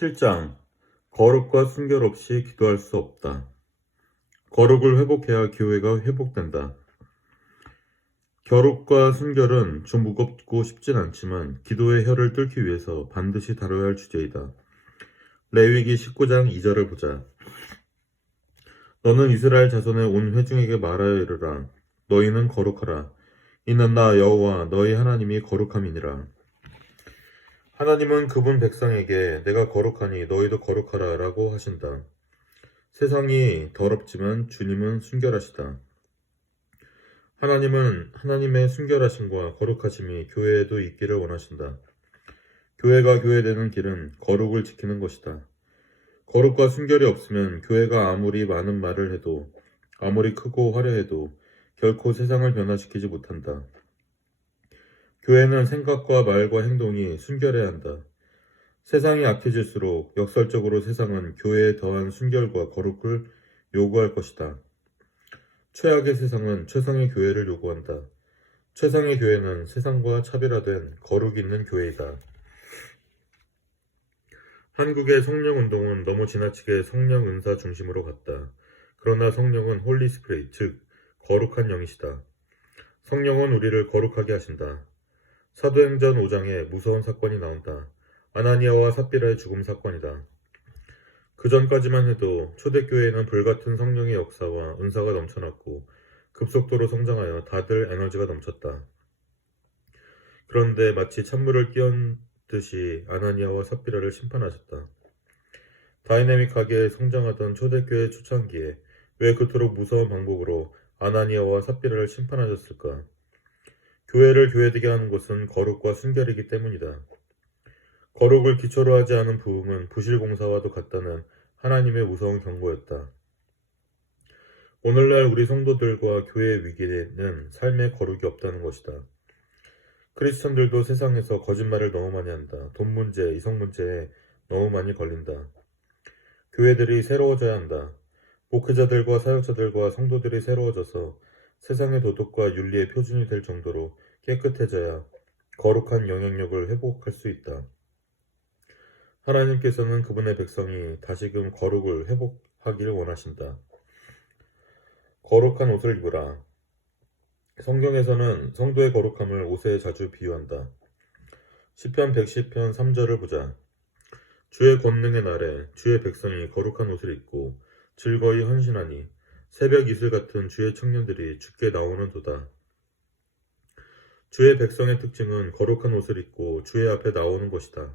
7장 거룩과 순결 없이 기도할 수 없다. 거룩을 회복해야 교회가 회복된다. 거룩과 순결은 좀 무겁고 쉽진 않지만 기도의 혀를 뚫기 위해서 반드시 다뤄야 할 주제이다. 레위기 19장 2절을 보자. 너는 이스라엘 자손의 온 회중에게 말하여 이르라. 너희는 거룩하라. 이는 나 여호와 너희 하나님이 거룩함이니라. 하나님은 그분 백성에게 내가 거룩하니 너희도 거룩하라 라고 하신다. 세상이 더럽지만 주님은 순결하시다. 하나님은 하나님의 순결하심과 거룩하심이 교회에도 있기를 원하신다. 교회가 교회되는 길은 거룩을 지키는 것이다. 거룩과 순결이 없으면 교회가 아무리 많은 말을 해도 아무리 크고 화려해도 결코 세상을 변화시키지 못한다. 교회는 생각과 말과 행동이 순결해야 한다. 세상이 악해질수록 역설적으로 세상은 교회에 더한 순결과 거룩을 요구할 것이다. 최악의 세상은 최상의 교회를 요구한다. 최상의 교회는 세상과 차별화된 거룩 있는 교회이다. 한국의 성령운동은 너무 지나치게 성령 은사 중심으로 갔다. 그러나 성령은 홀리 스피릿, 즉 거룩한 영이시다. 성령은 우리를 거룩하게 하신다. 사도행전 5장에 무서운 사건이 나온다. 아나니아와 삽비라의 죽음 사건이다. 그 전까지만 해도 초대교회에는 불같은 성령의 역사와 은사가 넘쳐났고 급속도로 성장하여 다들 에너지가 넘쳤다. 그런데 마치 찬물을 끼얹듯이 아나니아와 삽비라를 심판하셨다. 다이내믹하게 성장하던 초대교회 초창기에 왜 그토록 무서운 방법으로 아나니아와 삽비라를 심판하셨을까? 교회를 교회되게 하는 것은 거룩과 순결이기 때문이다. 거룩을 기초로 하지 않은 부흥은 부실공사와도 같다는 하나님의 무서운 경고였다. 오늘날 우리 성도들과 교회의 위기는 삶의 거룩이 없다는 것이다. 크리스천들도 세상에서 거짓말을 너무 많이 한다. 돈 문제, 이성 문제에 너무 많이 걸린다. 교회들이 새로워져야 한다. 목회자들과 사역자들과 성도들이 새로워져서 세상의 도덕과 윤리의 표준이 될 정도로 깨끗해져야 거룩한 영향력을 회복할 수 있다. 하나님께서는 그분의 백성이 다시금 거룩을 회복하기를 원하신다. 거룩한 옷을 입으라. 성경에서는 성도의 거룩함을 옷에 자주 비유한다. 시편 110편 3절을 보자. 주의 권능의 날에 주의 백성이 거룩한 옷을 입고 즐거이 헌신하니 새벽 이슬 같은 주의 청년들이 주께 나오는도다. 주의 백성의 특징은 거룩한 옷을 입고 주의 앞에 나오는 것이다.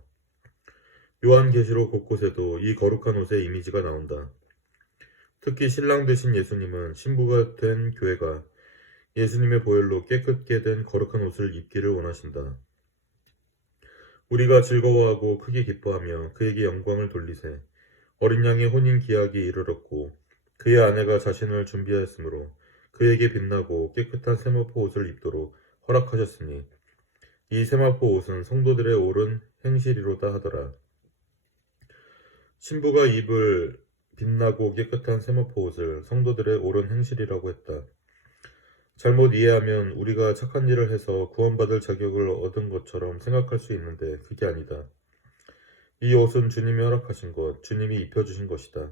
요한계시록 곳곳에도 이 거룩한 옷의 이미지가 나온다. 특히 신랑 되신 예수님은 신부가 된 교회가 예수님의 보혈로 깨끗게 된 거룩한 옷을 입기를 원하신다. 우리가 즐거워하고 크게 기뻐하며 그에게 영광을 돌리세. 어린 양의 혼인 기약이 이르렀고 그의 아내가 자신을 준비하였으므로 그에게 빛나고 깨끗한 세마포 옷을 입도록 허락하셨으니 이 세마포 옷은 성도들의 옳은 행실이로다 하더라. 신부가 입을 빛나고 깨끗한 세마포 옷을 성도들의 옳은 행실이라고 했다. 잘못 이해하면 우리가 착한 일을 해서 구원받을 자격을 얻은 것처럼 생각할 수 있는데 그게 아니다. 이 옷은 주님이 허락하신 것, 주님이 입혀주신 것이다.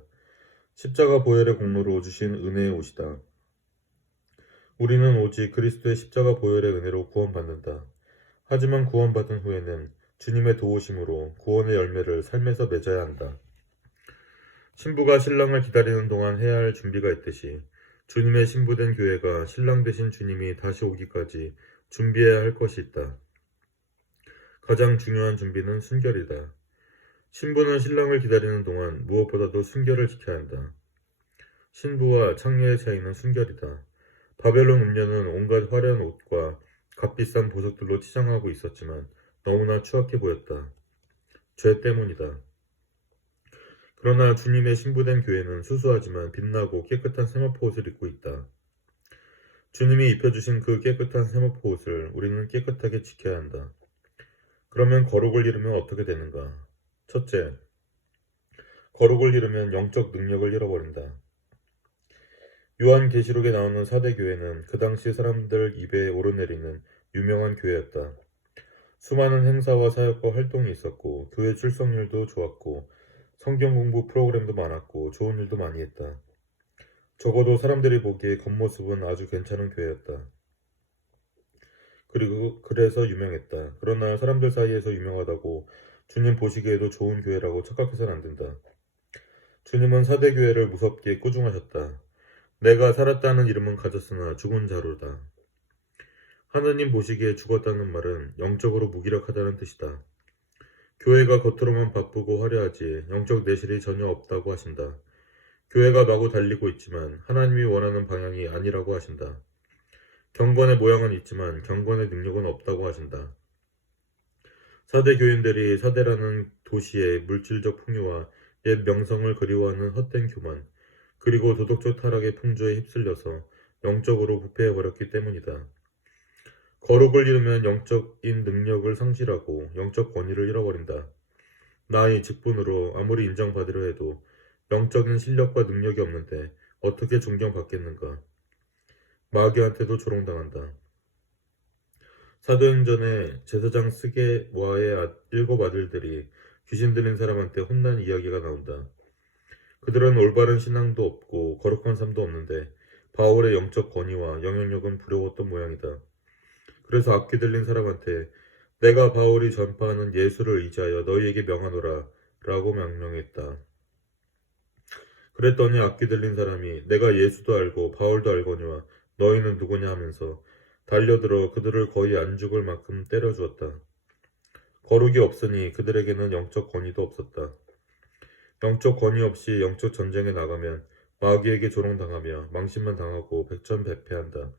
십자가 보혈의 공로로 주신 은혜의 옷이다. 우리는 오직 그리스도의 십자가 보혈의 은혜로 구원받는다. 하지만 구원받은 후에는 주님의 도우심으로 구원의 열매를 삶에서 맺어야 한다. 신부가 신랑을 기다리는 동안 해야 할 준비가 있듯이 주님의 신부된 교회가 신랑 되신 주님이 다시 오기까지 준비해야 할 것이 있다. 가장 중요한 준비는 순결이다. 신부는 신랑을 기다리는 동안 무엇보다도 순결을 지켜야 한다. 신부와 창녀의 차이는 순결이다. 바벨론 음녀는 온갖 화려한 옷과 값비싼 보석들로 치장하고 있었지만 너무나 추악해 보였다. 죄 때문이다. 그러나 주님의 신부된 교회는 수수하지만 빛나고 깨끗한 세마포 옷을 입고 있다. 주님이 입혀주신 그 깨끗한 세마포 옷을 우리는 깨끗하게 지켜야 한다. 그러면 거룩을 잃으면 어떻게 되는가? 첫째, 거룩을 잃으면 영적 능력을 잃어버린다. 요한계시록에 나오는 사대교회는 그 당시 사람들 입에 오르내리는 유명한 교회였다. 수많은 행사와 사역과 활동이 있었고 교회 출석률도 좋았고 성경 공부 프로그램도 많았고 좋은 일도 많이 했다. 적어도 사람들이 보기에 겉모습은 아주 괜찮은 교회였다. 그리고 그래서 유명했다. 그러나 사람들 사이에서 유명하다고 주님 보시기에도 좋은 교회라고 착각해서는 안 된다. 주님은 사대교회를 무섭게 꾸중하셨다. 내가 살았다는 이름은 가졌으나 죽은 자로다. 하느님 보시기에 죽었다는 말은 영적으로 무기력하다는 뜻이다. 교회가 겉으로만 바쁘고 화려하지 영적 내실이 전혀 없다고 하신다. 교회가 마구 달리고 있지만 하나님이 원하는 방향이 아니라고 하신다. 경건의 모양은 있지만 경건의 능력은 없다고 하신다. 사대 교인들이 사대라는 도시의 물질적 풍요와 옛 명성을 그리워하는 헛된 교만, 그리고 도덕적 타락의 풍조에 휩쓸려서 영적으로 부패해버렸기 때문이다. 거룩을 잃으면 영적인 능력을 상실하고 영적 권위를 잃어버린다. 나의 직분으로 아무리 인정받으려 해도 영적인 실력과 능력이 없는데 어떻게 존경받겠는가. 마귀한테도 조롱당한다. 사도행전에 제사장 스게와의 7 아들들이 귀신 들린 사람한테 혼난 이야기가 나온다. 그들은 올바른 신앙도 없고 거룩한 삶도 없는데 바울의 영적 권위와 영향력은 부러웠던 모양이다. 그래서 악귀 들린 사람한테 내가 바울이 전파하는 예수를 의지하여 너희에게 명하노라 라고 명령했다. 그랬더니 악귀 들린 사람이 내가 예수도 알고 바울도 알거니와 너희는 누구냐 하면서 달려들어 그들을 거의 안 죽을 만큼 때려주었다. 거룩이 없으니 그들에게는 영적 권위도 없었다. 영적 권위 없이 영적 전쟁에 나가면 마귀에게 조롱당하며 망신만 당하고 백전백패한다.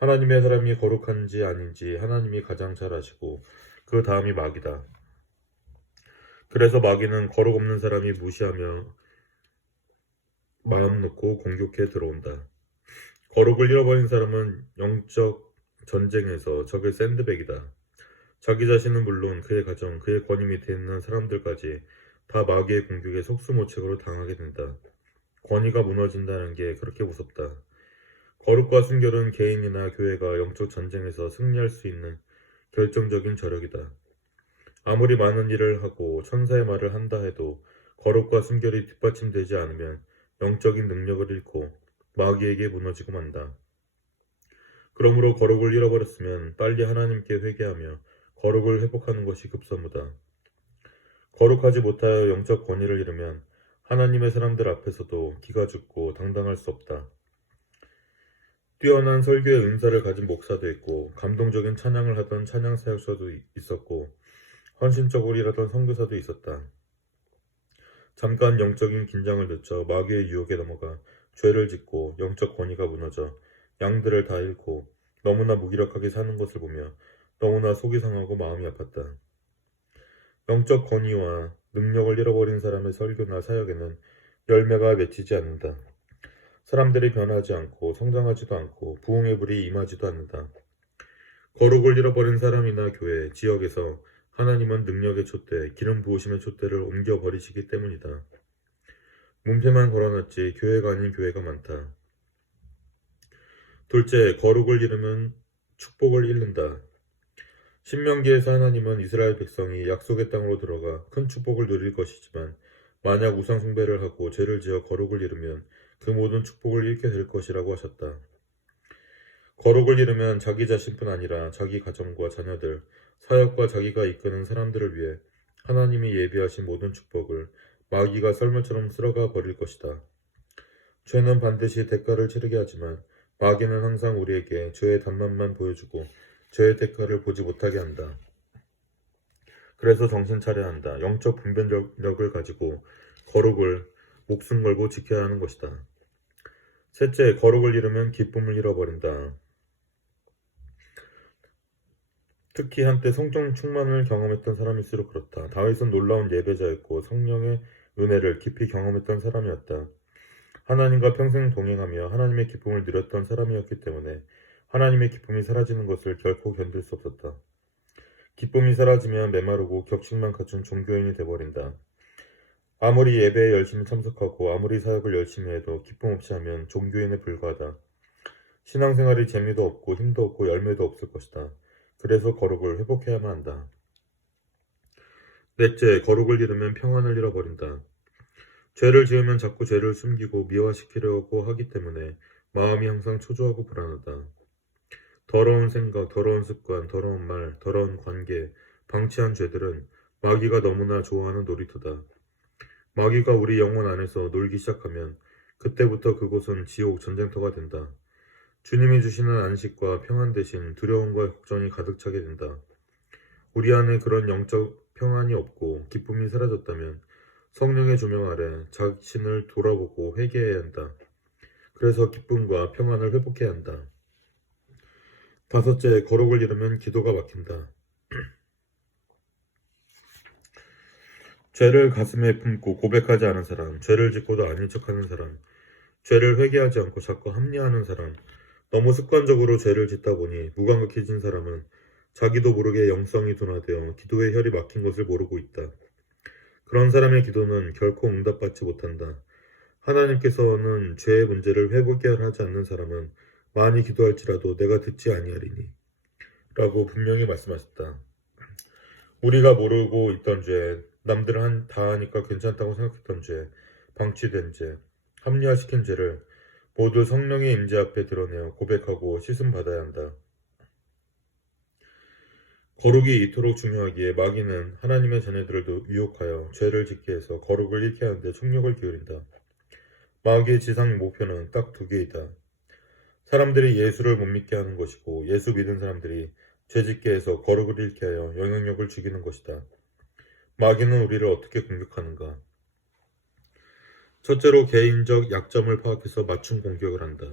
하나님의 사람이 거룩한지 아닌지 하나님이 가장 잘 아시고 그 다음이 마귀다. 그래서 마귀는 거룩 없는 사람이 무시하며 마음 놓고 공격해 들어온다. 거룩을 잃어버린 사람은 영적 전쟁에서 적의 샌드백이다. 자기 자신은 물론 그의 가정, 그의 권위 밑에 있는 사람들까지 다 마귀의 공격에 속수무책으로 당하게 된다. 권위가 무너진다는 게 그렇게 무섭다. 거룩과 순결은 개인이나 교회가 영적 전쟁에서 승리할 수 있는 결정적인 저력이다. 아무리 많은 일을 하고 천사의 말을 한다 해도 거룩과 순결이 뒷받침되지 않으면 영적인 능력을 잃고 마귀에게 무너지고 만다. 그러므로 거룩을 잃어버렸으면 빨리 하나님께 회개하며 거룩을 회복하는 것이 급선무다. 거룩하지 못하여 영적 권위를 잃으면 하나님의 사람들 앞에서도 기가 죽고 당당할 수 없다. 뛰어난 설교의 은사를 가진 목사도 있고 감동적인 찬양을 하던 찬양 사역자도 있었고 헌신적으로 일하던 선교사도 있었다. 잠깐 영적인 긴장을 늦춰 마귀의 유혹에 넘어가 죄를 짓고 영적 권위가 무너져 양들을 다 잃고 너무나 무기력하게 사는 것을 보며 너무나 속이 상하고 마음이 아팠다. 영적 권위와 능력을 잃어버린 사람의 설교나 사역에는 열매가 맺히지 않는다. 사람들이 변하지 않고 성장하지도 않고 부흥의 불이 임하지도 않는다. 거룩을 잃어버린 사람이나 교회, 지역에서 하나님은 능력의 촛대, 기름 부으심의 촛대를 옮겨버리시기 때문이다. 문패만 걸어놨지 교회가 아닌 교회가 많다. 둘째, 거룩을 잃으면 축복을 잃는다. 신명기에서 하나님은 이스라엘 백성이 약속의 땅으로 들어가 큰 축복을 누릴 것이지만 만약 우상 숭배를 하고 죄를 지어 거룩을 잃으면 그 모든 축복을 잃게 될 것이라고 하셨다. 거룩을 잃으면 자기 자신뿐 아니라 자기 가정과 자녀들, 사역과 자기가 이끄는 사람들을 위해 하나님이 예비하신 모든 축복을 마귀가 썰매처럼 쓸어가 버릴 것이다. 죄는 반드시 대가를 치르게 하지만 마귀는 항상 우리에게 죄의 단맛만 보여주고 죄의 대가를 보지 못하게 한다. 그래서 정신 차려야 한다. 영적 분별력을 가지고 거룩을 목숨 걸고 지켜야 하는 것이다. 셋째, 거룩을 잃으면 기쁨을 잃어버린다. 특히 한때 성령 충만을 경험했던 사람일수록 그렇다. 다윗은 놀라운 예배자였고 성령의 은혜를 깊이 경험했던 사람이었다. 하나님과 평생 동행하며 하나님의 기쁨을 누렸던 사람이었기 때문에 하나님의 기쁨이 사라지는 것을 결코 견딜 수 없었다. 기쁨이 사라지면 메마르고 격식만 갖춘 종교인이 돼버린다. 아무리 예배에 열심히 참석하고 아무리 사역을 열심히 해도 기쁨 없이 하면 종교인에 불과하다. 신앙생활이 재미도 없고 힘도 없고 열매도 없을 것이다. 그래서 거룩을 회복해야만 한다. 넷째, 거룩을 잃으면 평안을 잃어버린다. 죄를 지으면 자꾸 죄를 숨기고 미화시키려고 하기 때문에 마음이 항상 초조하고 불안하다. 더러운 생각, 더러운 습관, 더러운 말, 더러운 관계, 방치한 죄들은 마귀가 너무나 좋아하는 놀이터다. 마귀가 우리 영혼 안에서 놀기 시작하면 그때부터 그곳은 지옥 전쟁터가 된다. 주님이 주시는 안식과 평안 대신 두려움과 걱정이 가득 차게 된다. 우리 안에 그런 영적 평안이 없고 기쁨이 사라졌다면 성령의 조명 아래 자신을 돌아보고 회개해야 한다. 그래서 기쁨과 평안을 회복해야 한다. 다섯째, 거룩을 잃으면 기도가 막힌다. 죄를 가슴에 품고 고백하지 않은 사람, 죄를 짓고도 아닌 척하는 사람, 죄를 회개하지 않고 자꾸 합리화하는 사람, 너무 습관적으로 죄를 짓다 보니 무감각해진 사람은 자기도 모르게 영성이 둔화되어 기도의 혈이 막힌 것을 모르고 있다. 그런 사람의 기도는 결코 응답받지 못한다. 하나님께서는 죄의 문제를 해결하지 않는 사람은 많이 기도할지라도 내가 듣지 아니하리니 라고 분명히 말씀하셨다. 우리가 모르고 있던 죄, 남들 다 하니까 괜찮다고 생각했던 죄, 방치된 죄, 합리화시킨 죄를 모두 성령의 임재 앞에 드러내어 고백하고 씻음 받아야 한다. 거룩이 이토록 중요하기에 마귀는 하나님의 자녀들을 유혹하여 죄를 짓게 해서 거룩을 잃게 하는데 총력을 기울인다. 마귀의 지상 목표는 딱 두 개이다. 사람들이 예수를 못 믿게 하는 것이고 예수 믿은 사람들이 죄짓게 해서 거룩을 잃게 하여 영향력을 죽이는 것이다. 마귀는 우리를 어떻게 공격하는가? 첫째로 개인적 약점을 파악해서 맞춤 공격을 한다.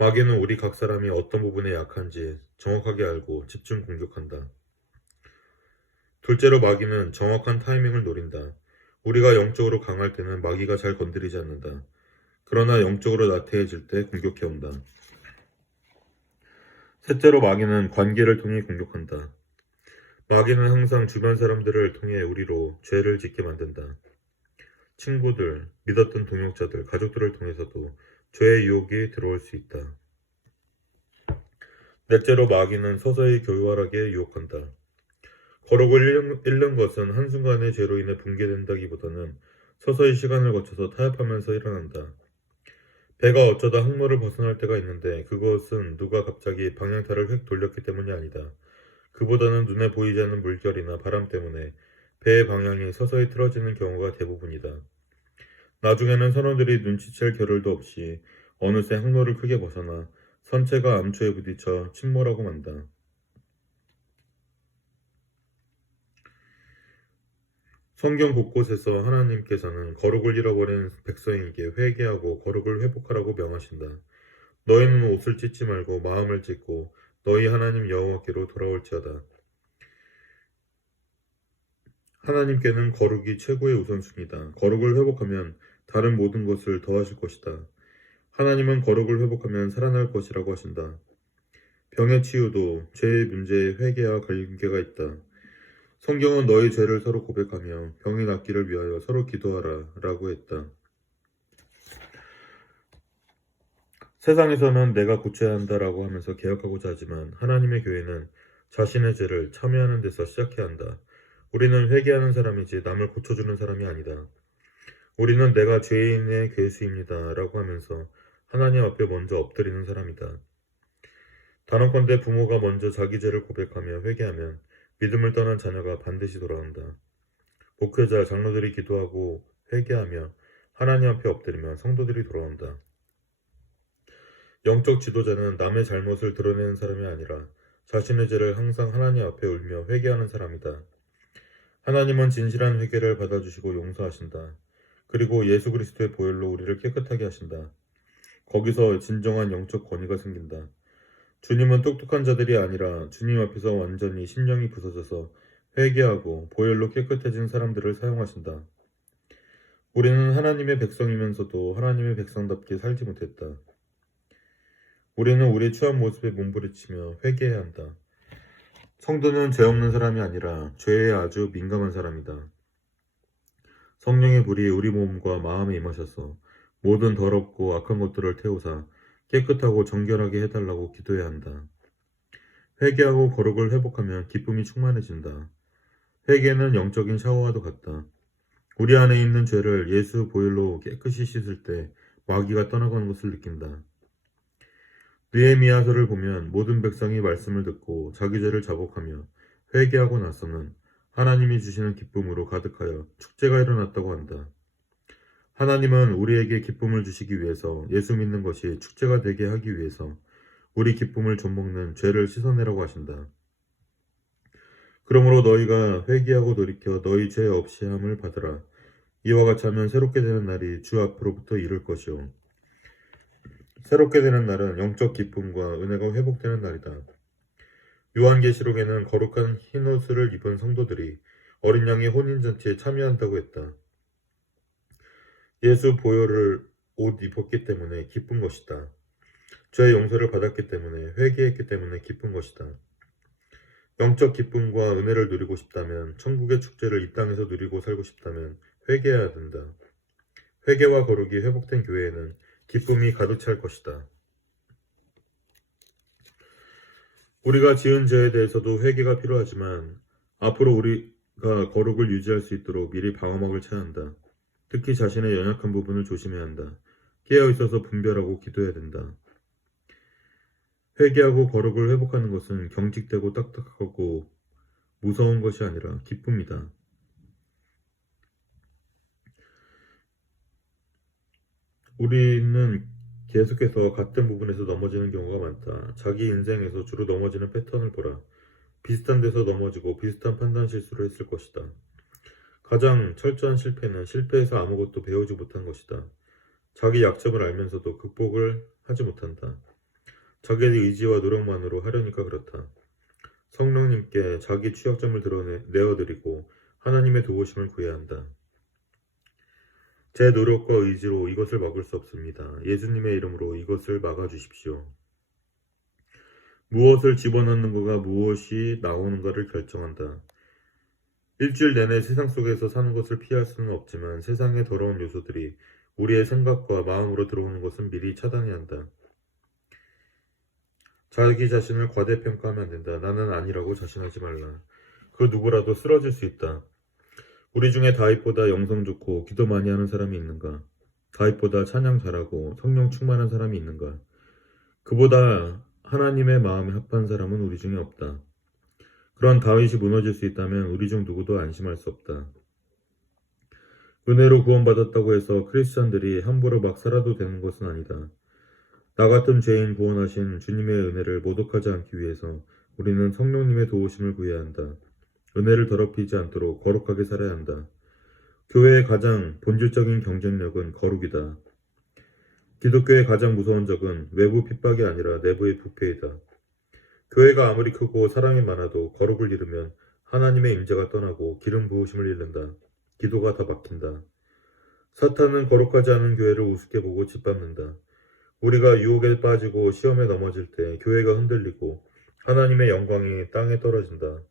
마귀는 우리 각 사람이 어떤 부분에 약한지 정확하게 알고 집중 공격한다. 둘째로 마귀는 정확한 타이밍을 노린다. 우리가 영적으로 강할 때는 마귀가 잘 건드리지 않는다. 그러나 영적으로 나태해질 때 공격해온다. 셋째로 마귀는 관계를 통해 공격한다. 마귀는 항상 주변 사람들을 통해 우리로 죄를 짓게 만든다. 친구들, 믿었던 동역자들, 가족들을 통해서도 죄의 유혹이 들어올 수 있다. 넷째로 마귀는 서서히 교활하게 유혹한다. 거룩을 잃는 것은 한순간의 죄로 인해 붕괴된다기보다는 서서히 시간을 거쳐서 타협하면서 일어난다. 배가 어쩌다 항로를 벗어날 때가 있는데 그것은 누가 갑자기 방향타를 휙 돌렸기 때문이 아니다. 그보다는 눈에 보이지 않는 물결이나 바람 때문에 배의 방향이 서서히 틀어지는 경우가 대부분이다. 나중에는 선원들이 눈치챌 겨를도 없이 어느새 항로를 크게 벗어나 선체가 암초에 부딪혀 침몰하고 만다. 성경 곳곳에서 하나님께서는 거룩을 잃어버린 백성에게 회개하고 거룩을 회복하라고 명하신다. 너희는 옷을 찢지 말고 마음을 찢고 너희 하나님 여호와께로 돌아올지어다. 하나님께는 거룩이 최고의 우선순위다. 거룩을 회복하면 다른 모든 것을 더하실 것이다. 하나님은 거룩을 회복하면 살아날 것이라고 하신다. 병의 치유도 죄의 문제에 회개와 관계가 있다. 성경은 너희 죄를 서로 고백하며 병이 낫기를 위하여 서로 기도하라 라고 했다. 세상에서는 내가 고쳐야 한다라고 하면서 개혁하고자 하지만 하나님의 교회는 자신의 죄를 참여하는 데서 시작해야 한다. 우리는 회개하는 사람이지 남을 고쳐주는 사람이 아니다. 우리는 내가 죄인의 괴수입니다 라고 하면서 하나님 앞에 먼저 엎드리는 사람이다. 단언컨대 부모가 먼저 자기 죄를 고백하며 회개하면 믿음을 떠난 자녀가 반드시 돌아온다. 목회자, 장로들이 기도하고 회개하며 하나님 앞에 엎드리며 성도들이 돌아온다. 영적 지도자는 남의 잘못을 드러내는 사람이 아니라 자신의 죄를 항상 하나님 앞에 울며 회개하는 사람이다. 하나님은 진실한 회개를 받아주시고 용서하신다. 그리고 예수 그리스도의 보혈로 우리를 깨끗하게 하신다. 거기서 진정한 영적 권위가 생긴다. 주님은 똑똑한 자들이 아니라 주님 앞에서 완전히 심령이 부서져서 회개하고 보혈로 깨끗해진 사람들을 사용하신다. 우리는 하나님의 백성이면서도 하나님의 백성답게 살지 못했다. 우리는 우리 추한 모습에 몸부림치며 회개해야 한다. 성도는 죄 없는 사람이 아니라 죄에 아주 민감한 사람이다. 성령의 불이 우리 몸과 마음에 임하셔서 모든 더럽고 악한 것들을 태우사 깨끗하고 정결하게 해달라고 기도해야 한다. 회개하고 거룩을 회복하면 기쁨이 충만해진다. 회개는 영적인 샤워와도 같다. 우리 안에 있는 죄를 예수 보혈로 깨끗이 씻을 때 마귀가 떠나가는 것을 느낀다. 느헤미야서를 보면 모든 백성이 말씀을 듣고 자기 죄를 자복하며 회개하고 나서는 하나님이 주시는 기쁨으로 가득하여 축제가 일어났다고 한다. 하나님은 우리에게 기쁨을 주시기 위해서 예수 믿는 것이 축제가 되게 하기 위해서 우리 기쁨을 좀먹는 죄를 씻어내라고 하신다. 그러므로 너희가 회개하고 돌이켜 너희 죄 없이 함을 받으라. 이와 같이 하면 새롭게 되는 날이 주 앞으로부터 이를 것이요. 새롭게 되는 날은 영적 기쁨과 은혜가 회복되는 날이다. 요한계시록에는 거룩한 흰옷을 입은 성도들이 어린 양의 혼인잔치에 참여한다고 했다. 예수 보혈을 옷 입었기 때문에 기쁜 것이다. 죄의 용서를 받았기 때문에 회개했기 때문에 기쁜 것이다. 영적 기쁨과 은혜를 누리고 싶다면, 천국의 축제를 이 땅에서 누리고 살고 싶다면 회개해야 된다. 회개와 거룩이 회복된 교회에는 기쁨이 가득 찰 것이다. 우리가 지은 죄에 대해서도 회개가 필요하지만 앞으로 우리가 거룩을 유지할 수 있도록 미리 방어막을 쳐야 한다. 특히 자신의 연약한 부분을 조심해야 한다. 깨어있어서 분별하고 기도해야 된다. 회개하고 거룩을 회복하는 것은 경직되고 딱딱하고 무서운 것이 아니라 기쁨이다. 우리는 계속해서 같은 부분에서 넘어지는 경우가 많다. 자기 인생에서 주로 넘어지는 패턴을 보라. 비슷한 데서 넘어지고 비슷한 판단 실수를 했을 것이다. 가장 철저한 실패는 실패에서 아무것도 배우지 못한 것이다. 자기 약점을 알면서도 극복을 하지 못한다. 자기의 의지와 노력만으로 하려니까 그렇다. 성령님께 자기 취약점을 내어드리고 하나님의 도우심을 구해야 한다. 제 노력과 의지로 이것을 막을 수 없습니다. 예수님의 이름으로 이것을 막아주십시오. 무엇을 집어넣는가가 무엇이 나오는가를 결정한다. 일주일 내내 세상 속에서 사는 것을 피할 수는 없지만 세상의 더러운 요소들이 우리의 생각과 마음으로 들어오는 것은 미리 차단해야 한다. 자기 자신을 과대평가하면 안 된다. 나는 아니라고 자신하지 말라. 그 누구라도 쓰러질 수 있다. 우리 중에 다윗보다 영성 좋고 기도 많이 하는 사람이 있는가? 다윗보다 찬양 잘하고 성령 충만한 사람이 있는가? 그보다 하나님의 마음에 합한 사람은 우리 중에 없다. 그런 다윗이 무너질 수 있다면 우리 중 누구도 안심할 수 없다. 은혜로 구원받았다고 해서 크리스천들이 함부로 막 살아도 되는 것은 아니다. 나 같은 죄인 구원하신 주님의 은혜를 모독하지 않기 위해서 우리는 성령님의 도우심을 구해야 한다. 은혜를 더럽히지 않도록 거룩하게 살아야 한다. 교회의 가장 본질적인 경쟁력은 거룩이다. 기독교의 가장 무서운 적은 외부 핍박이 아니라 내부의 부패이다. 교회가 아무리 크고 사람이 많아도 거룩을 잃으면 하나님의 임재가 떠나고 기름 부으심을 잃는다. 기도가 다 막힌다. 사탄은 거룩하지 않은 교회를 우습게 보고 짓밟는다. 우리가 유혹에 빠지고 시험에 넘어질 때 교회가 흔들리고 하나님의 영광이 땅에 떨어진다.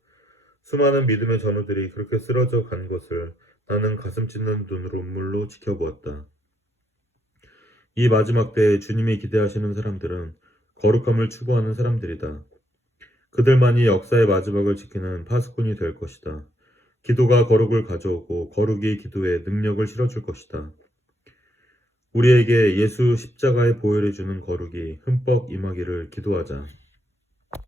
수많은 믿음의 전우들이 그렇게 쓰러져 간 것을 나는 가슴 찢는 눈물로 지켜보았다. 이 마지막 때에 주님이 기대하시는 사람들은 거룩함을 추구하는 사람들이다. 그들만이 역사의 마지막을 지키는 파수꾼이 될 것이다. 기도가 거룩을 가져오고 거룩이 기도에 능력을 실어줄 것이다. 우리에게 예수 십자가의 보혈이 주는 거룩이 흠뻑 임하기를 기도하자.